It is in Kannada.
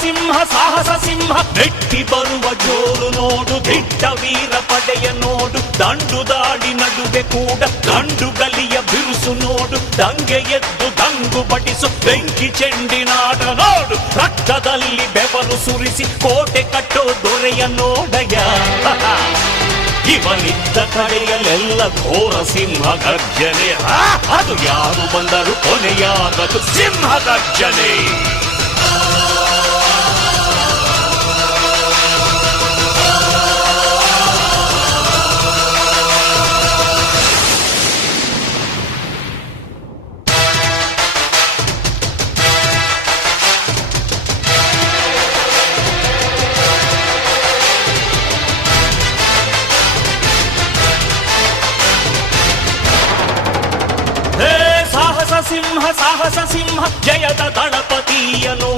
ಸಿಂಹ ಸಾಹಸ ಸಿಂಹ ನೆಟ್ಟಿ ಬರುವ ಜೋರು ನೋಡು, ದಿಟ್ಟ ವೀರ ಪಡೆಯ ನೋಡು, ದಂಡು ದಾಡಿ ನಡುವೆ ಕೂಡ ಗಂಡು ಗಲಿಯ ಬಿರುಸು ನೋಡು, ದಂಗೆ ಎದ್ದು ದಂಗು ಬಡಿಸು ಬೆಂಕಿ ಚೆಂಡಿನಾಟ ನೋಡು, ರಕ್ತದಲ್ಲಿ ಬೆವರು ಸುರಿಸಿ ಕೋಟೆ ಕಟ್ಟೋ ದೊರೆಯ ನೋಡಯ. ಇವನಿದ್ದ ಕಡೆಯಲ್ಲೆಲ್ಲ ಘೋರ ಸಿಂಹ ಗರ್ಜನೆ, ಅದು ಯಾರು ಬಂದರು ಕೊನೆಯಾಗದು ಸಿಂಹ ಗರ್ಜನೆ. ಸಾಹಸ ಸಿಂಹ ಜಯದ ದಳಪತಿಯ ನೋಡು,